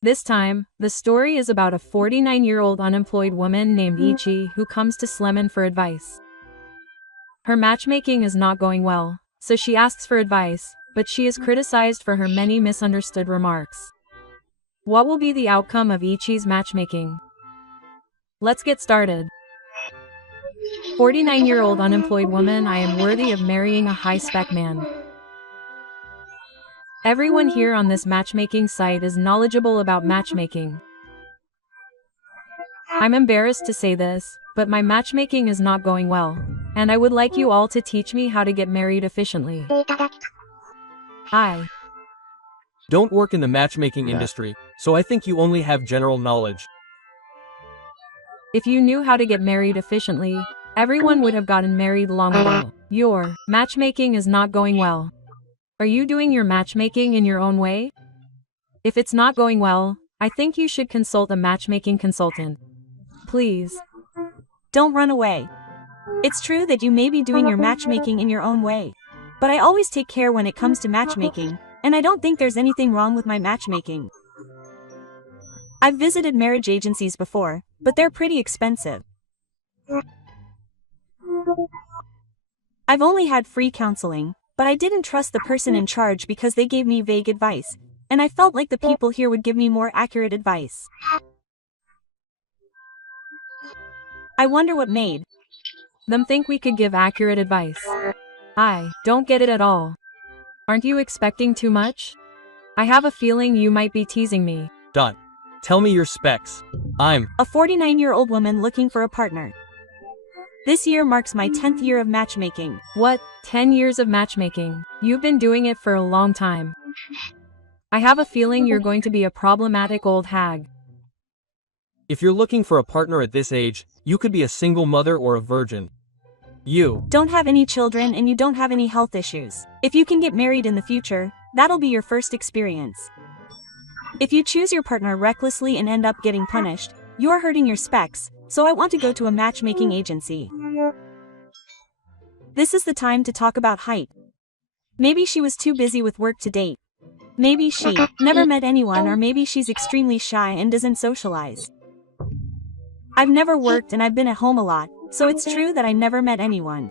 This time, the story is about a 49-year-old unemployed woman named Ichi who comes to Sleman for advice. Her matchmaking is not going well, so she asks for advice, but she is criticized for her many misunderstood remarks. What will be the outcome of Ichi's matchmaking? Let's get started. 49-year-old unemployed woman, I am worthy of marrying a high-spec man. Everyone here on this matchmaking site is knowledgeable about matchmaking. I'm embarrassed to say this, but my matchmaking is not going well, and I would like you all to teach me how to get married efficiently. I don't work in the matchmaking industry, so I think you only have general knowledge. If you knew how to get married efficiently, everyone would have gotten married long ago. Your matchmaking is not going well. Are you doing your matchmaking in your own way? If it's not going well, I think you should consult a matchmaking consultant. Please. Don't run away. It's true that you may be doing your matchmaking in your own way. But I always take care when it comes to matchmaking, and I don't think there's anything wrong with my matchmaking. I've visited marriage agencies before, but they're pretty expensive. I've only had free counseling, but I didn't trust the person in charge because they gave me vague advice, and I felt like the people here would give me more accurate advice. I wonder what made them think we could give accurate advice. I don't get it at all. Aren't you expecting too much? I have a feeling you might be teasing me. Tell me your specs. I'm a 49-year-old woman looking for a partner. This year marks my 10th year of matchmaking. What? 10 years of matchmaking? You've been doing it for a long time. I have a feeling you're going to be a problematic old hag. If you're looking for a partner at this age, you could be a single mother or a virgin. You don't have any children and you don't have any health issues. If you can get married in the future, that'll be your first experience. If you choose your partner recklessly and end up getting punished, you're hurting your specs, so I want to go to a matchmaking agency. This is the time to talk about height. Maybe she was too busy with work to date. Maybe she never met anyone, or maybe she's extremely shy and doesn't socialize. I've never worked and I've been at home a lot, so it's true that I never met anyone.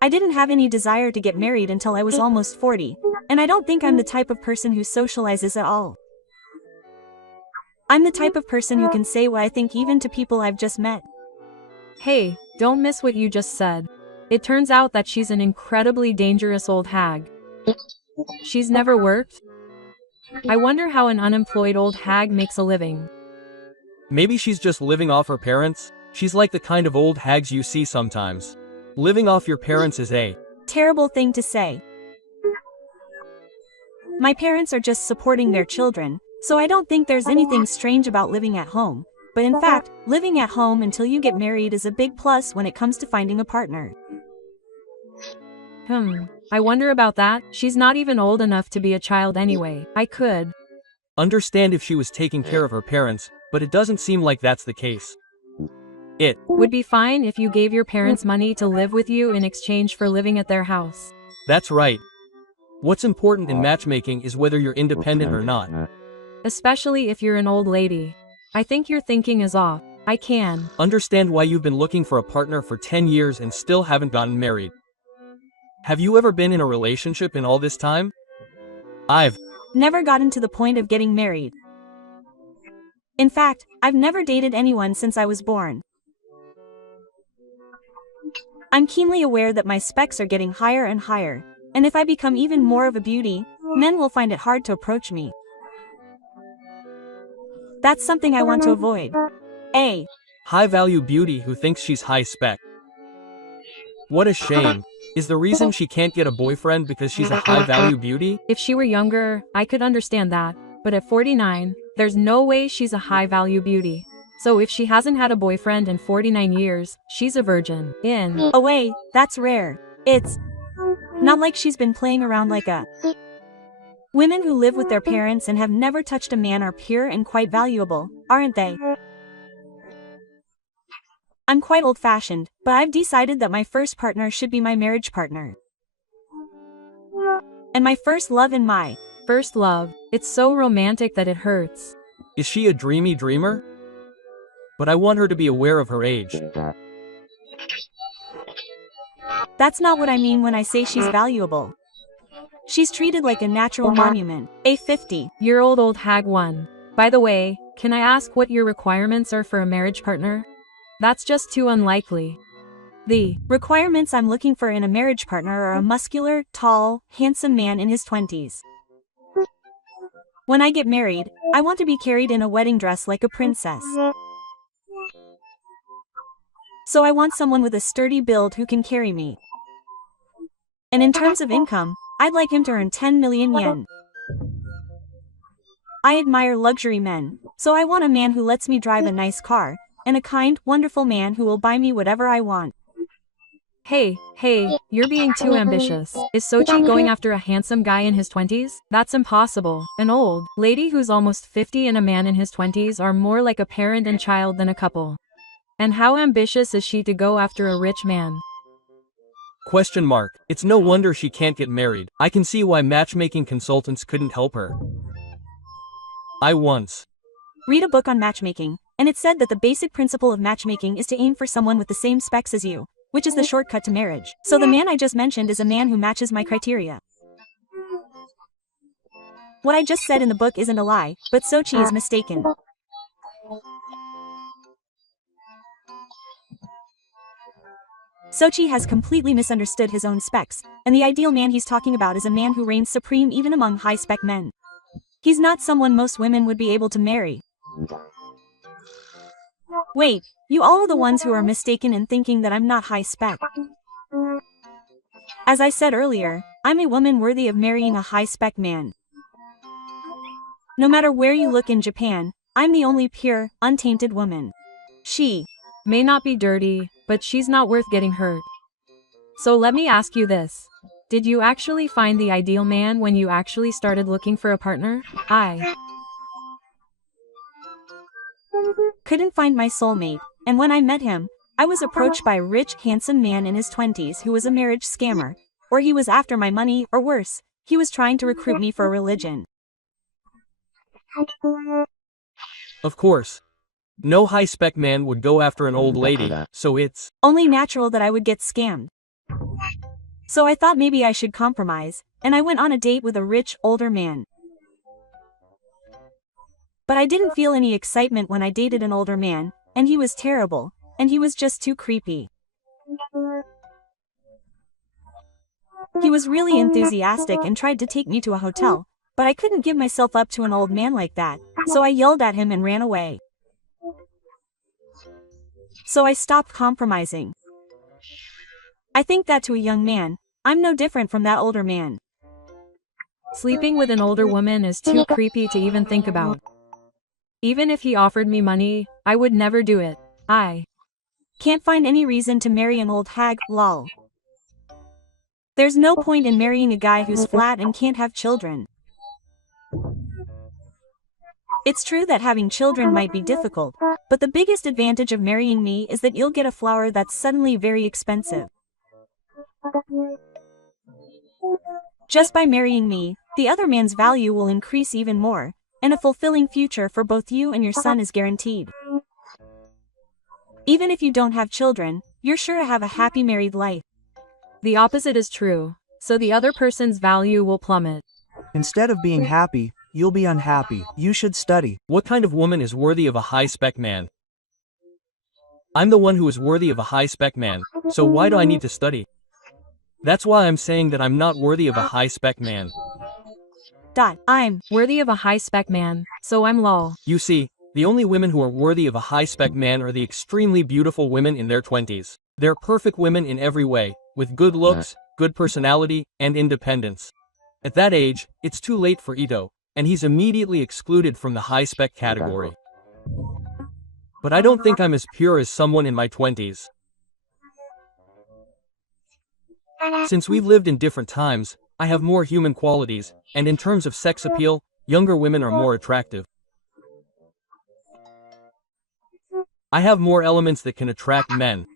I didn't have any desire to get married until I was almost 40, and I don't think I'm the type of person who socializes at all. I'm the type of person who can say what I think even to people I've just met. Hey, don't miss what you just said. It turns out that she's an incredibly dangerous old hag. She's never worked? I wonder how an unemployed old hag makes a living. Maybe she's just living off her parents. She's like the kind of old hags you see sometimes. Living off your parents is a terrible thing to say. My parents are just supporting their children, so I don't think there's anything strange about living at home. But in fact, living at home until you get married is a big plus when it comes to finding a partner. I wonder about that. She's not even old enough to be a child anyway. I could understand if she was taking care of her parents, but it doesn't seem like that's the case. It would be fine if you gave your parents money to live with you in exchange for living at their house. That's right. What's important in matchmaking is whether you're independent or not. Especially if you're an old lady. I think your thinking is off. I can understand why you've been looking for a partner for 10 years and still haven't gotten married. Have you ever been in a relationship in all this time? I've never gotten to the point of getting married. In fact, I've never dated anyone since I was born. I'm keenly aware that my specs are getting higher and higher, and if I become even more of a beauty, men will find it hard to approach me. That's something I want to avoid. A high-value beauty who thinks she's high-spec. What a shame. Is the reason she can't get a boyfriend because she's a high-value beauty? If she were younger, I could understand that, but at 49, there's no way she's a high-value beauty. So if she hasn't had a boyfriend in 49 years, she's a virgin. In a way, that's rare. It's not like she's been playing around like a... Women who live with their parents and have never touched a man are pure and quite valuable, aren't they? I'm quite old-fashioned, but I've decided that my first partner should be my marriage partner. And my first love and my First love. It's so romantic that it hurts. Is she a dreamy dreamer? But I want her to be aware of her age. That's not what I mean when I say she's valuable. She's treated like a natural monument. A 50-year-old old hag one. By the way, can I ask what your requirements are for a marriage partner? That's just too unlikely. The requirements I'm looking for in a marriage partner are a muscular, tall, handsome man in his 20s. When I get married, I want to be carried in a wedding dress like a princess. So I want someone with a sturdy build who can carry me. And in terms of income, I'd like him to earn 10 million yen. I admire luxury men, so I want a man who lets me drive a nice car, and a kind, wonderful man who will buy me whatever I want. Hey, you're being too ambitious. Is Sochi going after a handsome guy in his 20s? That's impossible. An old lady who's almost 50 and a man in his 20s are more like a parent and child than a couple. And how ambitious is she to go after a rich man? Question mark. It's no wonder she can't get married. I can see why matchmaking consultants couldn't help her. I once read a book on matchmaking, and it said that the basic principle of matchmaking is to aim for someone with the same specs as you, which is the shortcut to marriage. So the man I just mentioned is a man who matches my criteria. What I just said in the book isn't a lie, but Sochi is mistaken. Sochi has completely misunderstood his own specs, and the ideal man he's talking about is a man who reigns supreme even among high-spec men. He's not someone most women would be able to marry. Wait, you all are the ones who are mistaken in thinking that I'm not high-spec. As I said earlier, I'm a woman worthy of marrying a high-spec man. No matter where you look in Japan, I'm the only pure, untainted woman. She may not be dirty, but she's not worth getting hurt. So let me ask you this. Did you actually find the ideal man when you actually started looking for a partner? I couldn't find my soulmate, and when I met him, I was approached by a rich, handsome man in his 20s who was a marriage scammer, or he was after my money, or worse, he was trying to recruit me for a religion. Of course. No high-spec man would go after an old lady, so it's only natural that I would get scammed. So I thought maybe I should compromise, and I went on a date with a rich, older man. But I didn't feel any excitement when I dated an older man, and he was terrible, and he was just too creepy. He was really enthusiastic and tried to take me to a hotel, but I couldn't give myself up to an old man like that, so I yelled at him and ran away. So I stopped compromising. I think that to a young man, I'm no different from that older man. Sleeping with an older woman is too creepy to even think about. Even if he offered me money, I would never do it. I can't find any reason to marry an old hag, lol. There's no point in marrying a guy who's flat and can't have children. It's true that having children might be difficult, but the biggest advantage of marrying me is that you'll get a flower that's suddenly very expensive. Just by marrying me, the other man's value will increase even more, and a fulfilling future for both you and your son is guaranteed. Even if you don't have children, you're sure to have a happy married life. The opposite is true, so the other person's value will plummet. Instead of being happy, you'll be unhappy. You should study. What kind of woman is worthy of a high-spec man? I'm the one who is worthy of a high-spec man, so why do I need to study? That's why I'm saying that I'm not worthy of a high-spec man. I'm worthy of a high-spec man, so I'm lol. You see, the only women who are worthy of a high-spec man are the extremely beautiful women in their 20s. They're perfect women in every way, with good looks, good personality, and independence. At that age, it's too late for Ito, and he's immediately excluded from the high-spec category. But I don't think I'm as pure as someone in my 20s. Since we've lived in different times, I have more human qualities, and in terms of sex appeal, younger women are more attractive. I have more elements that can attract men.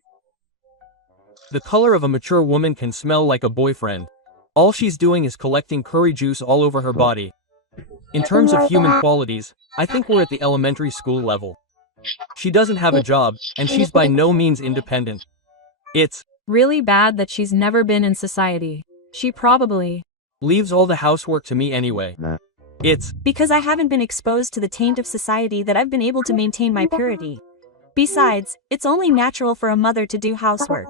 The color of a mature woman can smell like a boyfriend. All she's doing is collecting curry juice all over her body, In terms of human qualities, I think we're at the elementary school level. She doesn't have a job, and she's by no means independent. It's really bad that she's never been in society. She probably leaves all the housework to me anyway. It's because I haven't been exposed to the taint of society that I've been able to maintain my purity. Besides, it's only natural for a mother to do housework.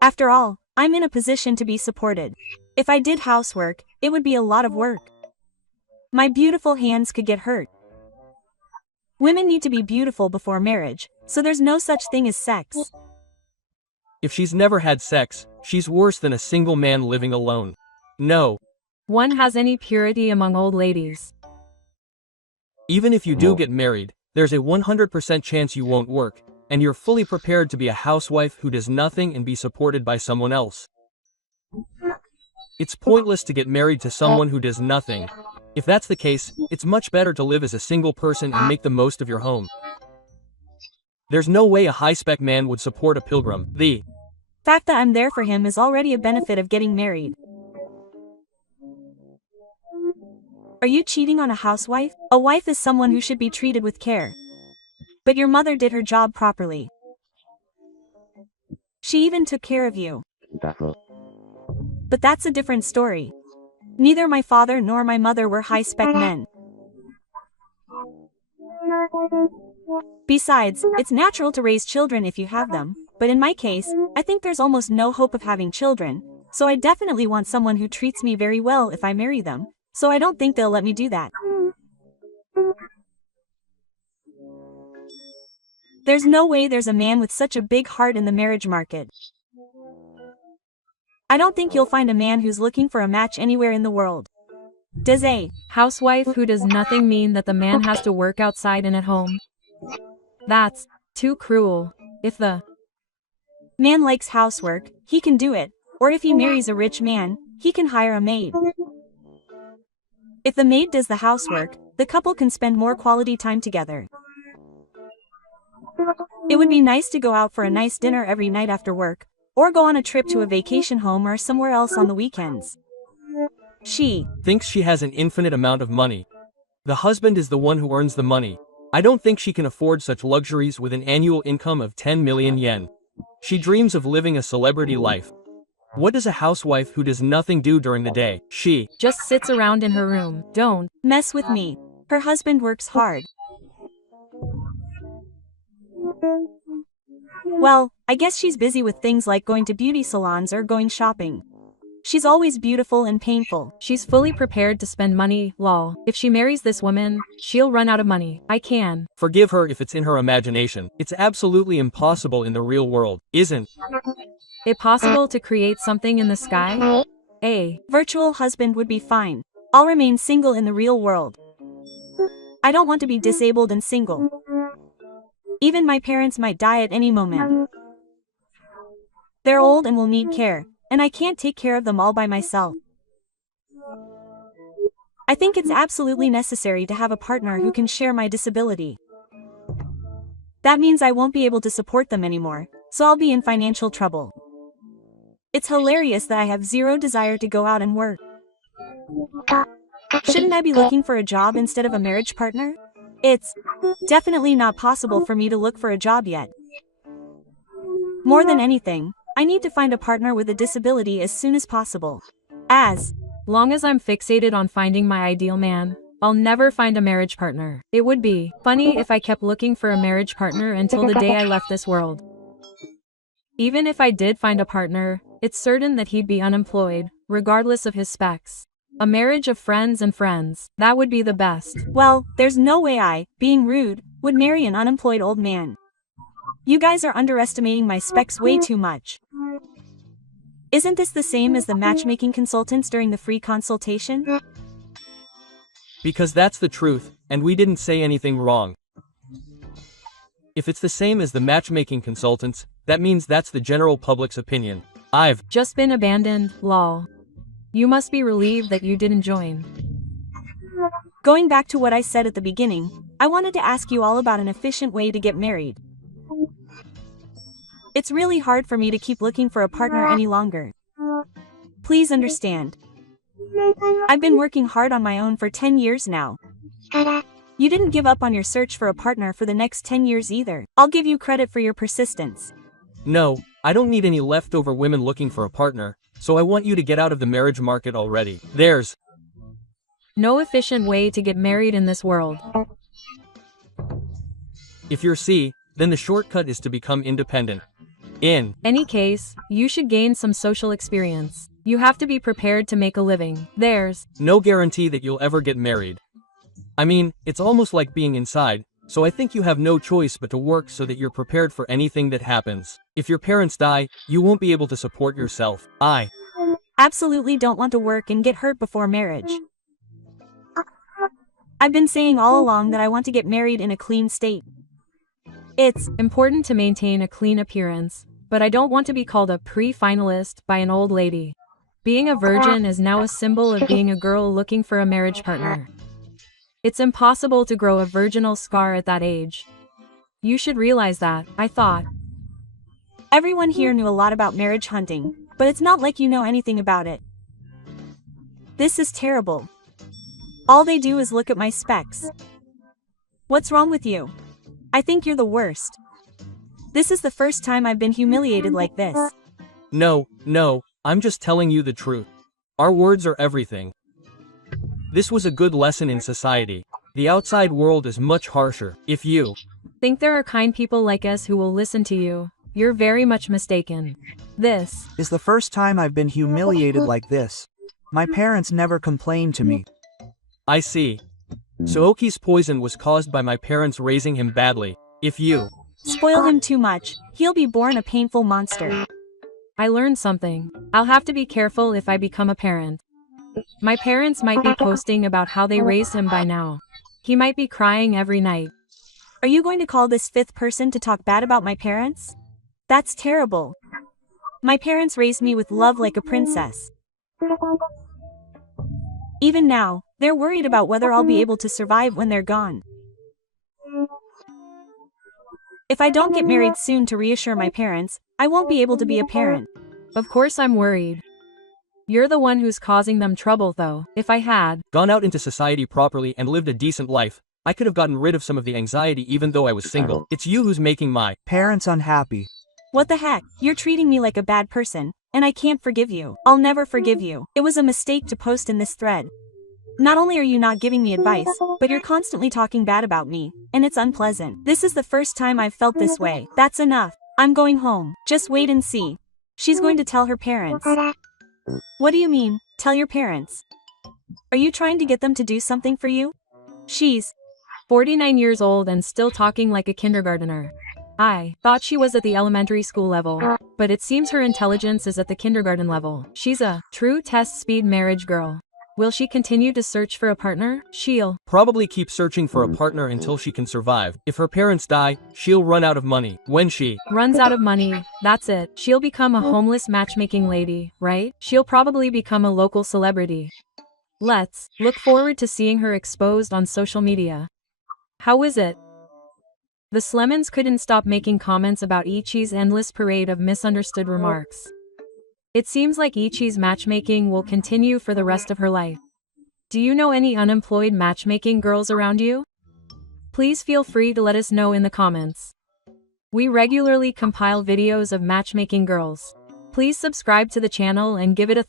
After all, I'm in a position to be supported. If I did housework, it would be a lot of work. My beautiful hands could get hurt. Women need to be beautiful before marriage, so there's no such thing as sex. if she's never had sex, she's worse than a single man living alone. No. One has any purity among old ladies. Even if you do get married, there's a 100% chance you won't work, and you're fully prepared to be a housewife who does nothing and be supported by someone else. It's pointless to get married to someone who does nothing. If that's the case, it's much better to live as a single person and make the most of your home. There's no way a high-spec man would support a pilgrim. The fact that I'm there for him is already a benefit of getting married. Are you cheating on a housewife? A wife is someone who should be treated with care. But your mother did her job properly. She even took care of you. But that's a different story. Neither my father nor my mother were high-spec men. Besides, it's natural to raise children if you have them, but in my case, I think there's almost no hope of having children, so I definitely want someone who treats me very well if I marry them, so I don't think they'll let me do that. There's no way there's a man with such a big heart in the marriage market. I don't think you'll find a man who's looking for a match anywhere in the world. Does a housewife who does nothing mean that the man has to work outside and at home? That's too cruel. If the man likes housework, he can do it, or if he marries a rich man, he can hire a maid. If the maid does the housework, the couple can spend more quality time together. It would be nice to go out for a nice dinner every night after work, or go on a trip to a vacation home or somewhere else on the weekends. She thinks she has an infinite amount of money. The husband is the one who earns the money. I don't think she can afford such luxuries with an annual income of 10 million yen. She dreams of living a celebrity life. What does a housewife who does nothing do during the day? She just sits around in her room. Don't mess with me. Her husband works hard. Well, I guess she's busy with things like going to beauty salons or going shopping. She's always beautiful and painful. She's fully prepared to spend money, lol. If she marries this woman, she'll run out of money. I can forgive her if it's in her imagination. It's absolutely impossible in the real world, isn't it possible to create something in the sky? A virtual husband would be fine. I'll remain single in the real world. I don't want to be disabled and single. Even my parents might die at any moment. They're old and will need care, and I can't take care of them all by myself. I think it's absolutely necessary to have a partner who can share my disability. That means I won't be able to support them anymore, so I'll be in financial trouble. It's hilarious that I have zero desire to go out and work. Shouldn't I be looking for a job instead of a marriage partner? It's definitely not possible for me to look for a job yet. More than anything, I need to find a partner with a disability as soon as possible. As long as I'm fixated on finding my ideal man, I'll never find a marriage partner. It would be funny if I kept looking for a marriage partner until the day I left this world. Even if I did find a partner, it's certain that he'd be unemployed, regardless of his specs. A marriage of friends and friends, that would be the best. Well, there's no way I, being rude, would marry an unemployed old man. You guys are underestimating my specs way too much. Isn't this the same as the matchmaking consultants during the free consultation? Because that's the truth, and we didn't say anything wrong. If it's the same as the matchmaking consultants, that means that's the general public's opinion. I've just been abandoned, lol. You must be relieved that you didn't join. Going back to what I said at the beginning, I wanted to ask you all about an efficient way to get married. It's really hard for me to keep looking for a partner any longer. Please understand. I've been working hard on my own for 10 years now. You didn't give up on your search for a partner for the next 10 years either. I'll give you credit for your persistence. No, I don't need any leftover women looking for a partner, so I want you to get out of the marriage market already. There's no efficient way to get married in this world. If you're C, then the shortcut is to become independent. In any case, you should gain some social experience. You have to be prepared to make a living. There's no guarantee that you'll ever get married. I mean, it's almost like being inside, so I think you have no choice but to work so that you're prepared for anything that happens. If your parents die, you won't be able to support yourself. I absolutely don't want to work and get hurt before marriage. I've been saying all along that I want to get married in a clean state. It's important to maintain a clean appearance, but I don't want to be called a pre-finalist by an old lady. Being a virgin is now a symbol of being a girl looking for a marriage partner. It's impossible to grow a virginal scar at that age. You should realize that, I thought. Everyone here knew a lot about marriage hunting, but it's not like you know anything about it. This is terrible. All they do is look at my specs. What's wrong with you? I think you're the worst. This is the first time I've been humiliated like this. No, I'm just telling you the truth. Our words are everything. This was a good lesson in society. The outside world is much harsher. If you think there are kind people like us who will listen to you, you're very much mistaken. This is the first time I've been humiliated like this. My parents never complained to me. I see. Sooki's poison was caused by my parents raising him badly. If you spoil him too much, he'll be born a painful monster. I learned something. I'll have to be careful if I become a parent. My parents might be posting about how they raised him by now. He might be crying every night. Are you going to call this fifth person to talk bad about my parents? That's terrible. My parents raised me with love like a princess. Even now, they're worried about whether I'll be able to survive when they're gone. If I don't get married soon to reassure my parents, I won't be able to be a parent. Of course I'm worried. You're the one who's causing them trouble though. If I had gone out into society properly and lived a decent life, I could have gotten rid of some of the anxiety even though I was single. It's you who's making my parents unhappy. What the heck? You're treating me like a bad person, and I can't forgive you. I'll never forgive you. It was a mistake to post in this thread. Not only are you not giving me advice, but you're constantly talking bad about me, and it's unpleasant. This is the first time I've felt this way. That's enough. I'm going home. Just wait and see. She's going to tell her parents. What do you mean, tell your parents? Are you trying to get them to do something for you? She's 49 years old and still talking like a kindergartner. I thought she was at the elementary school level, but it seems her intelligence is at the kindergarten level. She's a true test speed marriage girl. Will she continue to search for a partner? She'll probably keep searching for a partner until she can survive. If her parents die, she'll run out of money. When she runs out of money, that's it. She'll become a homeless matchmaking lady, right? She'll probably become a local celebrity. Let's look forward to seeing her exposed on social media. How is it? The Slemons couldn't stop making comments about Ichi's endless parade of misunderstood remarks. It seems like Ichi's matchmaking will continue for the rest of her life. Do you know any unemployed matchmaking girls around you? Please feel free to let us know in the comments. We regularly compile videos of matchmaking girls. Please subscribe to the channel and give it a thumbs up.